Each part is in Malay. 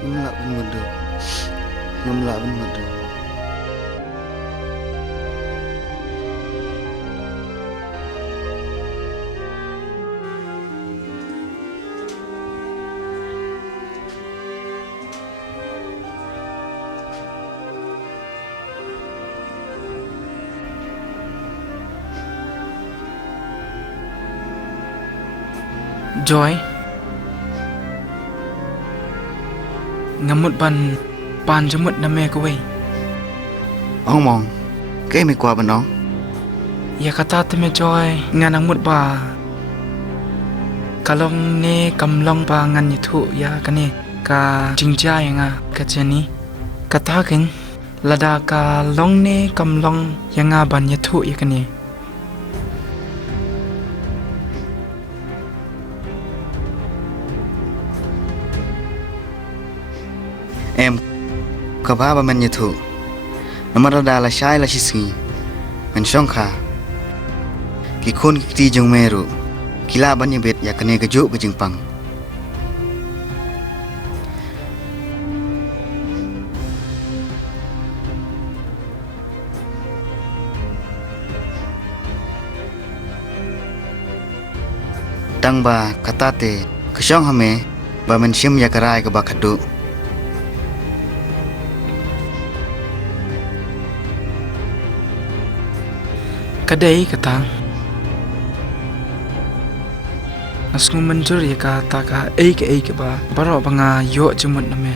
Ngemlak pun muda. Ngemlak pun muda. Joy ngamut ban pan jemut na me ko wei Ong mong, cái mày qua bên đó. ya kata te me Joy ngan ngamut ba kalong ne kamlong ba ngan yithu ya kane ka jingja yanga ka cheni kata ken lada ka long ne kamlong yanga ban yithu ya kane Em có ba ba mình như thủ. Nó mà ra là sai là chỉ xì. Mình xong khá. Ki khôn ki ti jong meru. Ki la ban bet ya kene kejuk ke jingpang. Tang ba katate kesong hame ba men sim ya karai ke ba khadu. kadai kata asngu manjur ya ka ta ka ei ke ba baro banga yo jemut na me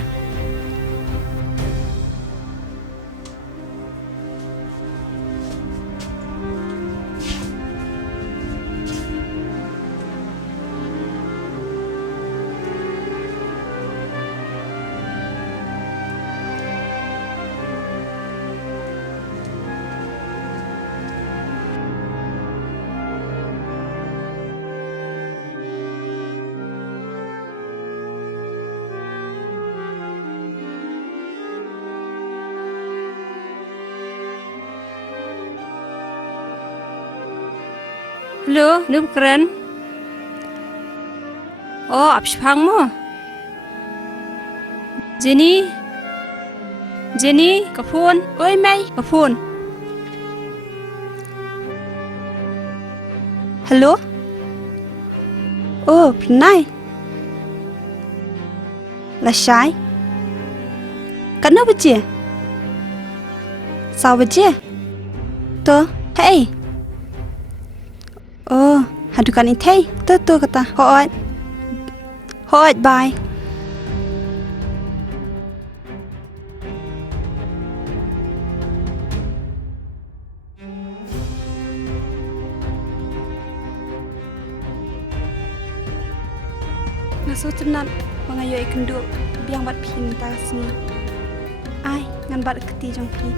Halo, Noob keren. Oh, abspang mo. Jenny, kapun. Oi, Mai, kapun. Halo. Oh, Pranay. Lashai. Kenapa je? Sao je? To, hey. Oh, hadukan ini tu kata. Hoat, bye. Ngaso tenan mengayo ikendu biang bat pin tasni. Ai, ngan bat keti jong pi.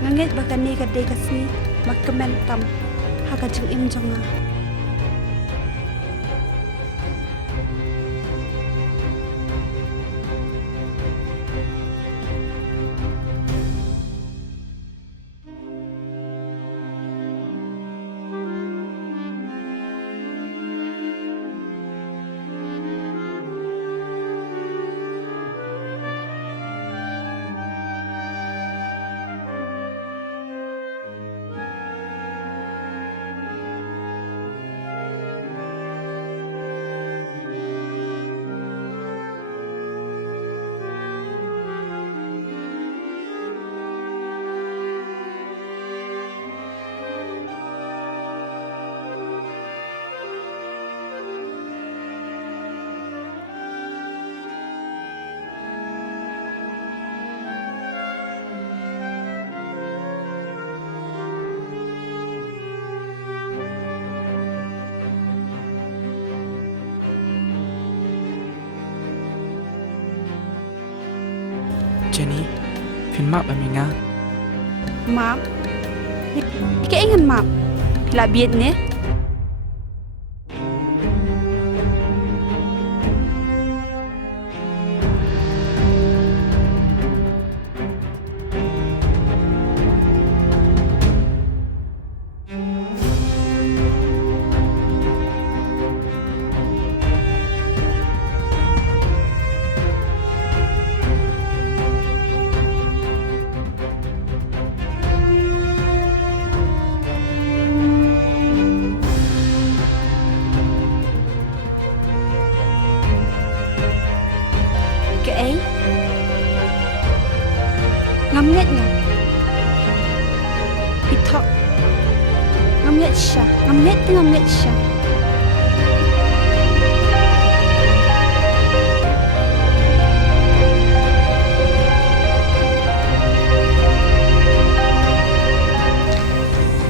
Ngangit bahkan ni kadai kasni makamen tam hakajeng im jonga. Jenny fin map ba minga Map. Ika ingan map. Labiat ni. Pitok. Ngamget sya. Ngamget sya.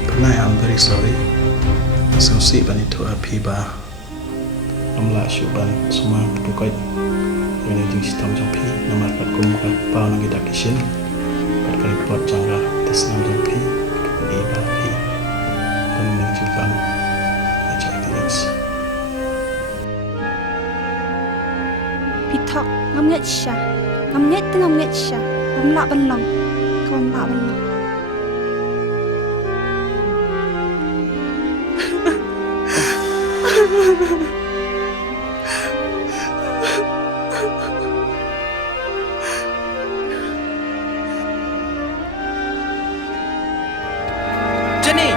Pernah I'm very sorry. Sausi ban itu api ba. Amla syuban semua bukai. Yang jing sistem jampi nama kat kum kat pau nang kita kishin. Kat kali buat jangga tes nam jampi. Ni ba pi. Kan menunjukkan ajak tiris. Pitok. Ngamget sya. Ngamget sya. Amla banlong. Kau amla banlong. Jenny